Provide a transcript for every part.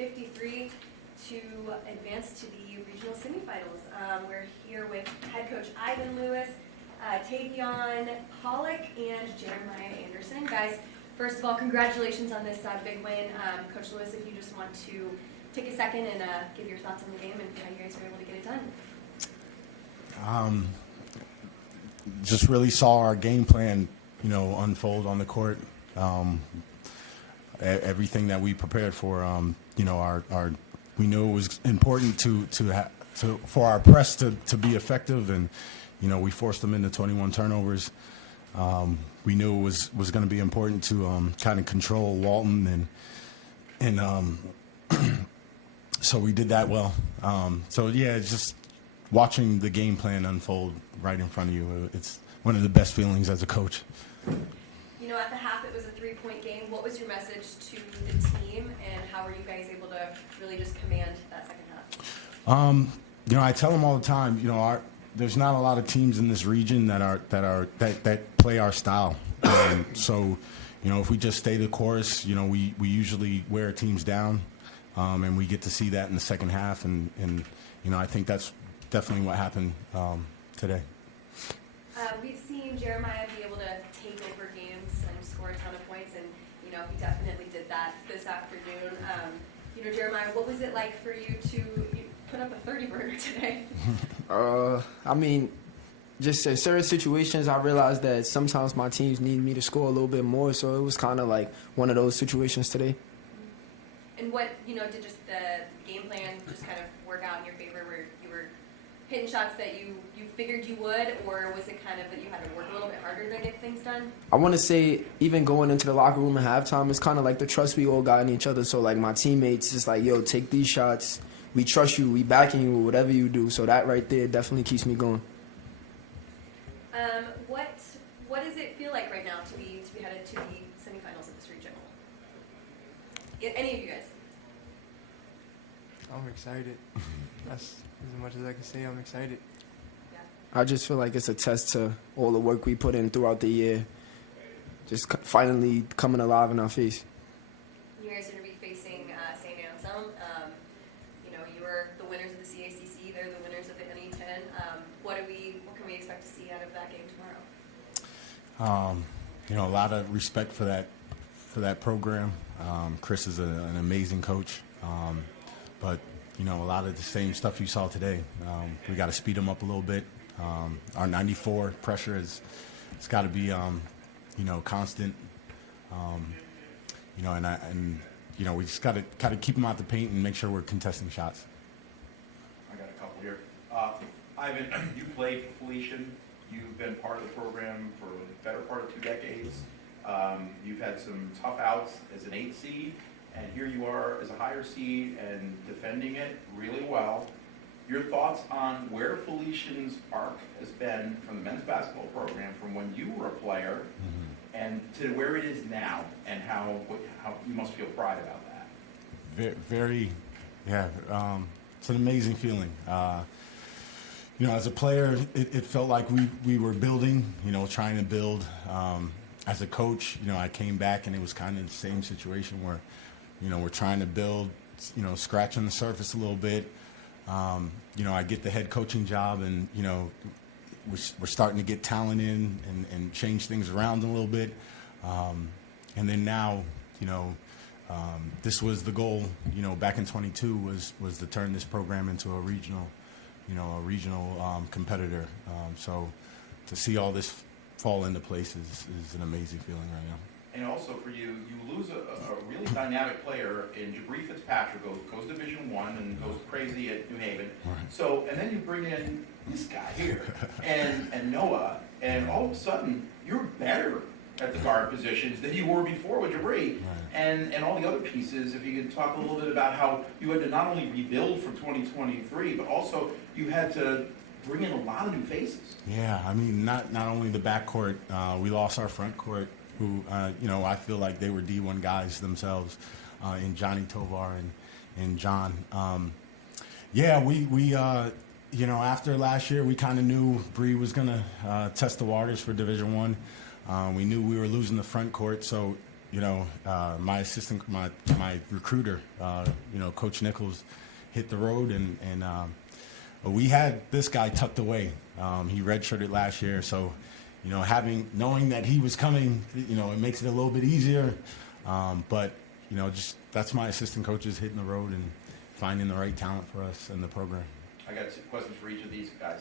53 to advance to the regional semifinals. We're here with head coach Ivan Lewis, Tavion Pollock, and Jeremiah Anderson. Guys, first of all, congratulations on this big win. Coach Lewis, if you just want to take a second and give your thoughts on the game and how you guys were able to get it done. Just really saw our game plan, unfold on the court. Everything that we prepared for, we knew it was important for our press to be effective, and we forced them into 21 turnovers. We knew it was going to be important to kind of control Walton, and so we did that well. It's just watching the game plan unfold right in front of you. It's one of the best feelings as a coach. At the half, it was a 3-point game. What was your message to the team, and how were you guys able to really just command that second half? I tell them all the time, there's not a lot of teams in this region that play our style. So, if we just stay the course, we usually wear teams down, and we get to see that in the second half. And I think that's definitely what happened today. We've seen Jeremiah be able to take over games and score a ton of points, and he definitely did that this afternoon. Jeremiah, what was it like for you to put up a 30-burger today? Just in certain situations, I realized that sometimes my teams need me to score a little bit more, so it was kind of like one of those situations today. And what, did just the game plan just kind of work out in your favor, where you were hitting shots that you figured you would, or was it kind of that you had to work a little bit harder to get things done? I want to say, even going into the locker room at halftime, it's kind of like the trust we all got in each other. So, like, my teammates just like, yo, take these shots. We trust you. We backing you with whatever you do. So that right there definitely keeps me going. What does it feel like right now to be headed to the semifinals of this regional? Any of you guys? I'm excited. That's as much as I can say. I'm excited. Yeah. I just feel like it's a test to all the work we put in throughout the year. Just finally coming alive in our face. You guys are going to be facing St. Anselm. You were the winners of the CACC. They're the winners of the NE10. What can we expect to see out of that game tomorrow? A lot of respect for that program. Chris is an amazing coach. But a lot of the same stuff you saw today. We got to speed them up a little bit. Our 94 pressure it's got to be constant. We just got to kind of keep them out the paint and make sure we're contesting shots. I got a couple here. Ivan, you played for Felician. You've been part of the program for the better part of 2 decades. You've had some tough outs as an 8 seed, and here you are as a higher seed and defending it really well. Your thoughts on where Felician's arc has been from the men's basketball program from when you were a player and to where it is now, and how you must feel pride about that. It's an amazing feeling. As a player, it felt like we were building, trying to build. As a coach, I came back and it was kind of the same situation where, we're trying to build, scratching the surface a little bit. I get the head coaching job, and, we're starting to get talent in and change things around a little bit. And then now, this was the goal, back in 22 was to turn this program into a regional competitor. So to see all this fall into place is an amazing feeling right now. And also for you lose a really dynamic player in Jabri Fitzpatrick, goes Division I and goes crazy at New Haven. Right. So, and then you bring in this guy here and Noah, and all of a sudden you're better at the guard positions than you were before with Jabri. Right. And all the other pieces, if you could talk a little bit about how you had to not only rebuild for 2023, but also you had to bring in a lot of new faces. Yeah, not only the backcourt, we lost our front court, who, I feel like they were D1 guys themselves, in Johnny Tovar and John. After last year, we kind of knew Bree was going to test the waters for Division I. We knew we were losing the front court, so my assistant, my recruiter, Coach Nichols, hit the road, and we had this guy tucked away. He redshirted last year, so knowing that he was coming, it makes it a little bit easier. But just that's my assistant coaches hitting the road and finding the right talent for us in the program. I got 2 questions for each of these guys.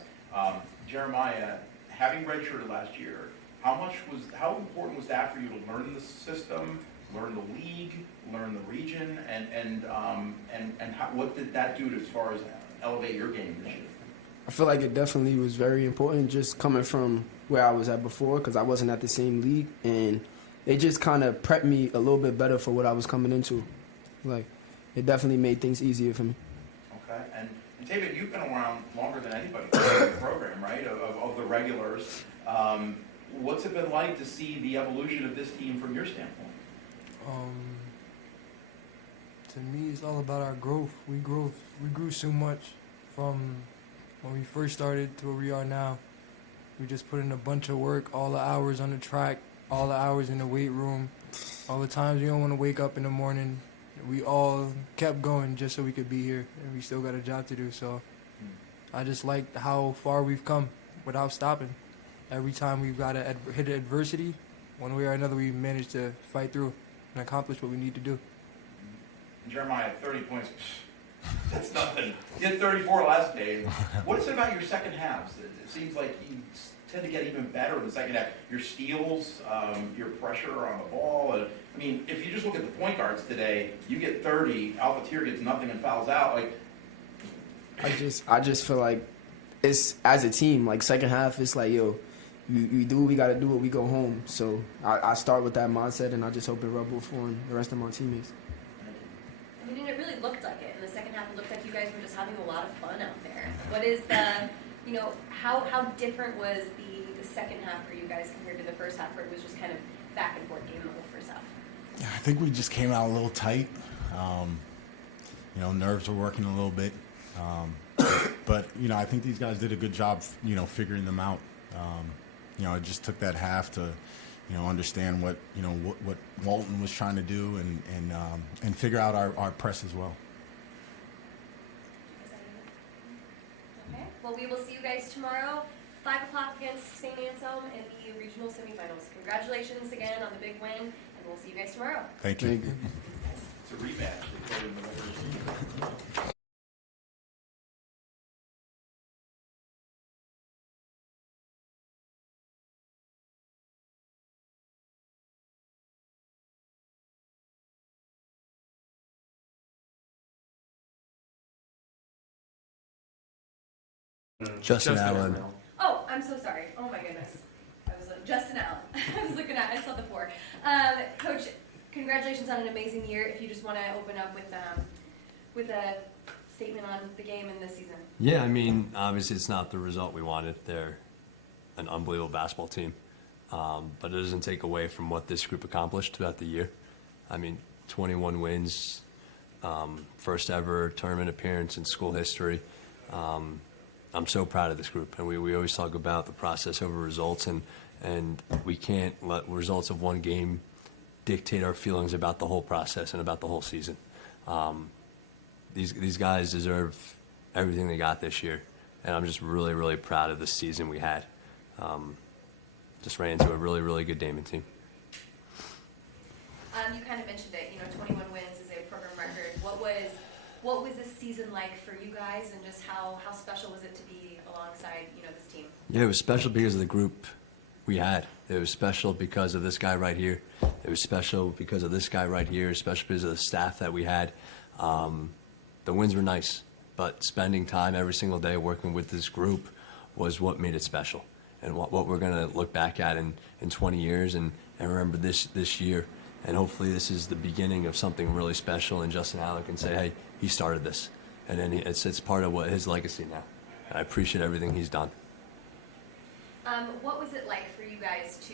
Jeremiah, having redshirted last year, how important was that for you to learn the system, learn the league, learn the region, and what did that do as far as elevate your game this year? I feel like it definitely was very important just coming from where I was at before because I wasn't at the same league, and it just kind of prepped me a little bit better for what I was coming into. Like, it definitely made things easier for me. Okay, and David, you've been around longer than anybody in the program, right, of the regulars. What's it been like to see the evolution of this team from your standpoint? To me, it's all about our growth. We grew so much from when we first started to where we are now. We just put in a bunch of work, all the hours on the track, all the hours in the weight room, all the times we don't want to wake up in the morning. We all kept going just so we could be here, and we still got a job to do. So I just like how far we've come without stopping. Every time we've got to hit adversity, one way or another, we managed to fight through and accomplish what we need to do. Jeremiah, 30 points. That's nothing. You had 34 last day. What is it about your second halves? It seems like you tend to get even better in the second half. Your steals, your pressure on the ball. I mean, if you just look at the point guards today, you get 30, Alpha gets nothing and fouls out. Like, I just feel like it's as a team. Like second half, it's like we do what we got to do, or we go home. So I start with that mindset, and I just hope it rubs off on the rest of my teammates. I mean, it really looked like it. In the second half, it looked like you guys were just having a lot of fun out there. What is the, how different was the second half for you guys compared to the first half, where it was just kind of back and forth game the whole first half? Yeah, I think we just came out a little tight. Nerves were working a little bit. But I think these guys did a good job, figuring them out. It just took that half to, understand what Walton was trying to do and figure out our press as well. Okay. Well, we will see you guys tomorrow, 5 o'clock against St. Anselm in the regional semifinals. Congratulations again on the big win, and we'll see you guys tomorrow. Thank you. it's a rematch. They played in the regular season. Justin Allen. Oh, I'm so sorry. Oh my goodness. I was Justin Allen. I saw the 4. Coach, congratulations on an amazing year. If you just want to open up with a statement on the game and this season. Yeah, I mean, obviously it's not the result we wanted. They're an unbelievable basketball team. But it doesn't take away from what this group accomplished throughout the year. I mean, 21 wins, first ever tournament appearance in school history. I'm so proud of this group, and we always talk about the process over results, and we can't let results of one game dictate our feelings about the whole process and about the whole season. These guys deserve everything they got this year, and I'm just really, really proud of the season we had. Just ran into a really, really good Daemen team. You kind of mentioned it, 21 wins is a program record. What was this season like for you guys, and just how special was it to be alongside, this team? Yeah, it was special because of the group we had. It was special because of this guy right here. It was special because of this guy right here, special because of the staff that we had. The wins were nice, but spending time every single day working with this group was what made it special, and what we're going to look back at in 20 years and remember this year. And hopefully this is the beginning of something really special, and Justin Allen can say, hey, he started this. And then it's part of what his legacy now. And I appreciate everything he's done. What was it like for you guys to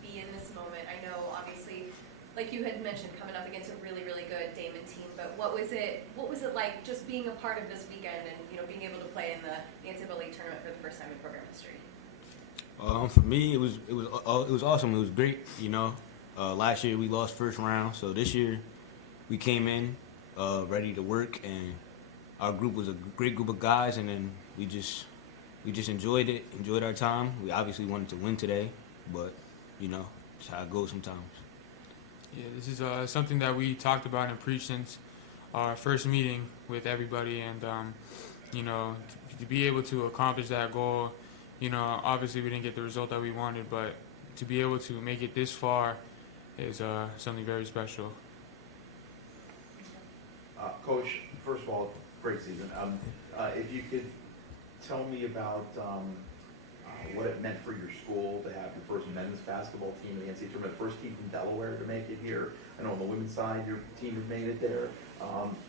be in this moment? I know, obviously, like you had mentioned, coming up against a really, really good Daemen team, but what was it like just being a part of this weekend and, being able to play in the NCAA tournament for the first time in program history? For me, it was awesome. It was great, Last year we lost first round, so this year we came in ready to work, and our group was a great group of guys, and then we just enjoyed it, enjoyed our time. We obviously wanted to win today, but it's how it goes sometimes. Yeah, this is something that we talked about and preached since our first meeting with everybody, and to be able to accomplish that goal, obviously we didn't get the result that we wanted, but to be able to make it this far is something very special. Coach, first of all, great season. If you could tell me about what it meant for your school to have your first men's basketball team in the NCAA tournament, first team from Delaware to make it here. I know on the women's side, your team has made it there.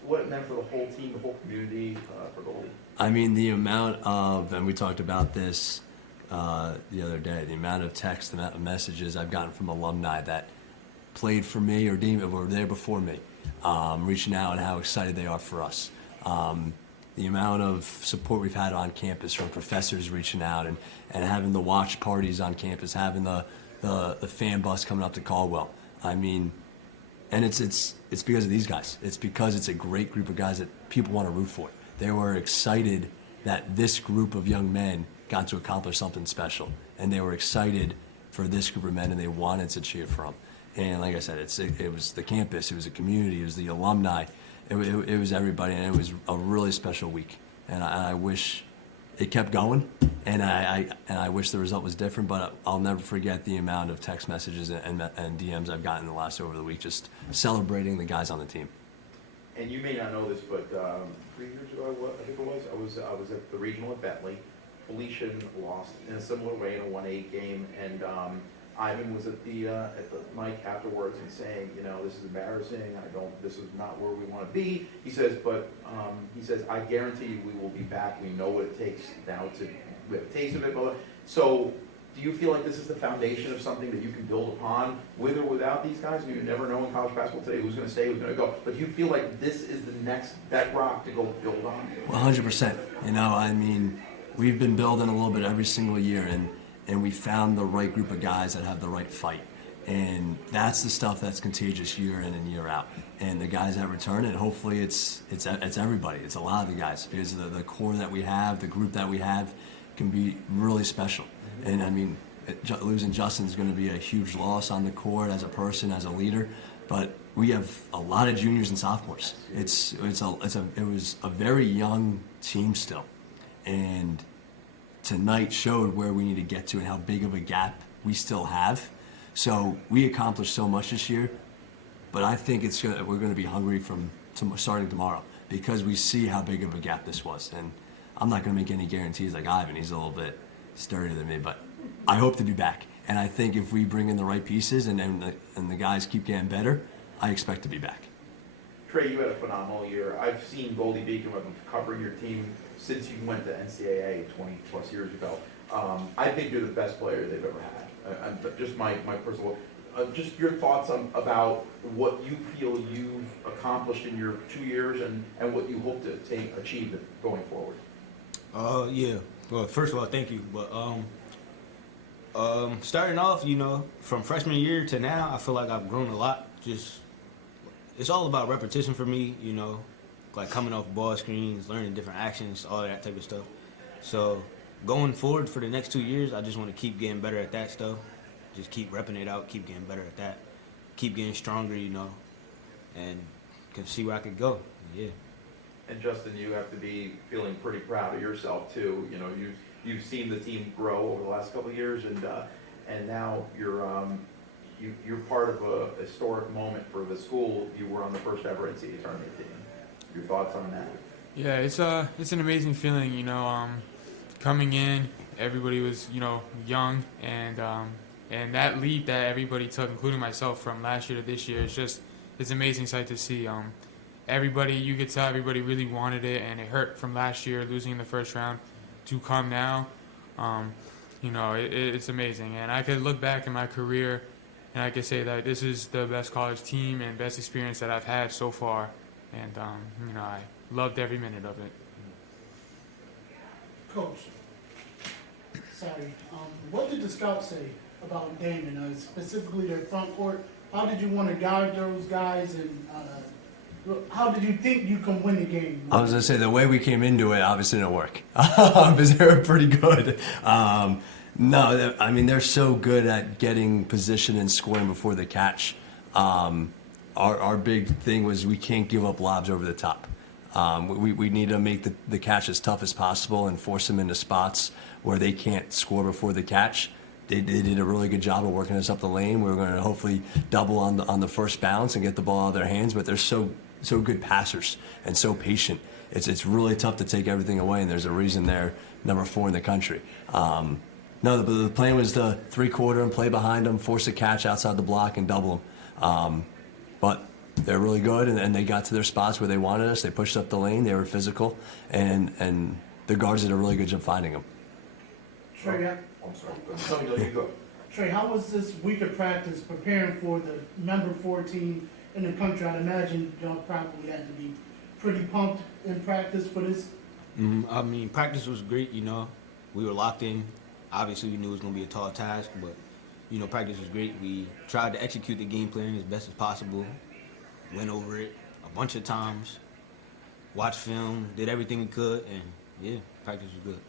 What it meant for the whole team, the whole community, for Goldey. I mean, the amount of, and we talked about this the other day, the amount of texts, the amount of messages I've gotten from alumni that played for me or were there before me, reaching out and how excited they are for us. The amount of support we've had on campus from professors reaching out and having the watch parties on campus, having the fan bus coming up to Caldwell. I mean, and it's because of these guys. It's because it's a great group of guys that people want to root for. They were excited that this group of young men got to accomplish something special, and they were excited for this group of men, and they wanted to cheer for them. And like I said, it was the campus, it was the community, it was the alumni, it was everybody, and it was a really special week. And I wish it kept going, and I wish the result was different, but I'll never forget the amount of text messages and DMs I've gotten over the week, just celebrating the guys on the team. And you may not know this, but 3 years ago, I think it was, I was at the regional at Bentley. Felician lost in a similar way in a 1-8 game, and Ivan was at the mic afterwards and saying, this is embarrassing. This is not where we want to be. He says, but I guarantee you we will be back. We know what it takes now we have a taste of it. So, do you feel like this is the foundation of something that you can build upon, with or without these guys? You never know in college basketball today who's going to stay, who's going to go. But do you feel like this is the next bedrock to go build on? 100%. I mean, we've been building a little bit every single year, and we found the right group of guys that have the right fight. And that's the stuff that's contagious year in and year out. And the guys that return, and hopefully it's everybody. It's a lot of the guys, because the core that we have, the group that we have, can be really special. And I mean, losing Justin's going to be a huge loss on the court as a person, as a leader. But we have a lot of juniors and sophomores. It was a very young team still, and tonight showed where we need to get to and how big of a gap we still have. So we accomplished so much this year, but I think we're going to be hungry from starting tomorrow, because we see how big of a gap this was. And I'm not going to make any guarantees like Ivan. He's a little bit sturdier than me, but I hope to be back. And I think if we bring in the right pieces and the guys keep getting better, I expect to be back. Trey, you had a phenomenal year. I've seen Goldey-Beacom. I've been covering your team since you went to NCAA 20 plus years ago. I think you're the best player they've ever had. Just my personal, just your thoughts about what you feel you've accomplished in your 2 years and what you hope to achieve going forward. Yeah. Well, first of all, thank you. But starting off, from freshman year to now, I feel like I've grown a lot. It's all about repetition for me, like coming off ball screens, learning different actions, all that type of stuff. So going forward for the next 2 years, I just want to keep getting better at that stuff. Just keep repping it out, keep getting better at that, keep getting stronger, and can see where I could go. Yeah. And Justin, you have to be feeling pretty proud of yourself too. You've seen the team grow over the last couple of years, and now you're part of a historic moment for the school. You were on the first ever NCAA tournament team. Your thoughts on that? Yeah, it's an amazing feeling. Coming in, everybody was young, and that leap that everybody took, including myself, from last year to this year, it's an amazing sight to see. You could tell everybody really wanted it, and it hurt from last year losing in the first round to come now. It's amazing, and I could look back in my career and I could say that this is the best college team and best experience that I've had so far, and I loved every minute of it. Coach, sorry, what did the scouts say about Daemen, specifically their front court how did you want to guide those guys, and how did you think you can win the game? I was gonna say the way we came into it obviously didn't work because they were pretty good. No, I mean they're so good at getting position and scoring before the catch. Our big thing was we can't give up lobs over the top. We need to make the catch as tough as possible and force them into spots where they can't score before the catch. They did a really good job of working us up the lane. We were going to hopefully double on the first bounce and get the ball out of their hands, but they're so good passers and so patient. It's really tough to take everything away, and there's a reason they're number 4 in the country. No, the plan was to 3-quarter and play behind them, force a catch outside the block, and double them. But they're really good, and they got to their spots where they wanted us. They pushed up the lane. They were physical, and the guards did a really good job finding them. Trey, I'm sorry. No, you go. Trey, how was this week of practice preparing for the number 4 team in the country? I'd imagine y'all probably had to be pretty pumped in practice for this. I mean, practice was great, you know. We were locked in. Obviously, we knew it was going to be a tall task, but, you know, practice was great. We tried to execute the game plan as best as possible, went over it a bunch of times, watched film, did everything we could, and, yeah, practice was good.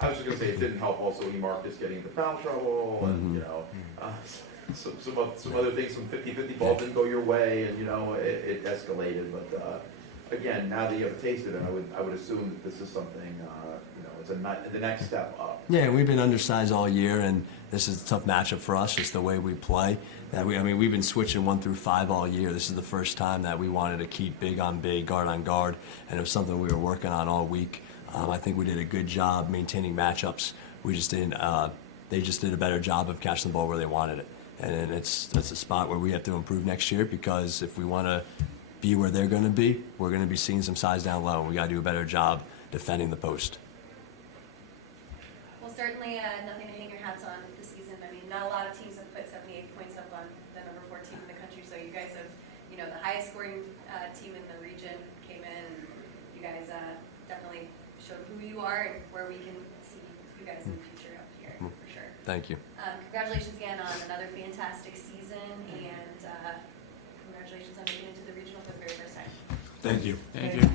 I was just gonna say, it didn't help also Marcus getting into foul trouble, and, you know, some other things, some 50-50 ball didn't go your way, and, you know, it escalated, but, again, now that you have a taste of it, I would assume that this is something, you know, it's the next step up. Yeah, we've been undersized all year, and this is a tough matchup for us, just the way we play. We've been switching 1 through 5 all year. This is the first time that we wanted to keep big on big, guard on guard, and it was something we were working on all week. I think we did a good job maintaining matchups. We just didn't. They just did a better job of catching the ball where they wanted it, and that's a spot where we have to improve next year, because if we want to be where they're going to be, we're going to be seeing some size down low, and we got to do a better job defending the post. Well, certainly nothing to hang your hats on this season. I mean, not a lot of teams have put 78 points up on the number 4 team in the country, so you guys have, you know, the highest scoring team in the region came in, and you guys definitely showed who you are and where we can see you guys in the future up here, for sure. Thank you. Congratulations again on another fantastic season, and congratulations on making it to the regional for the very first time. Thank you. Thank you.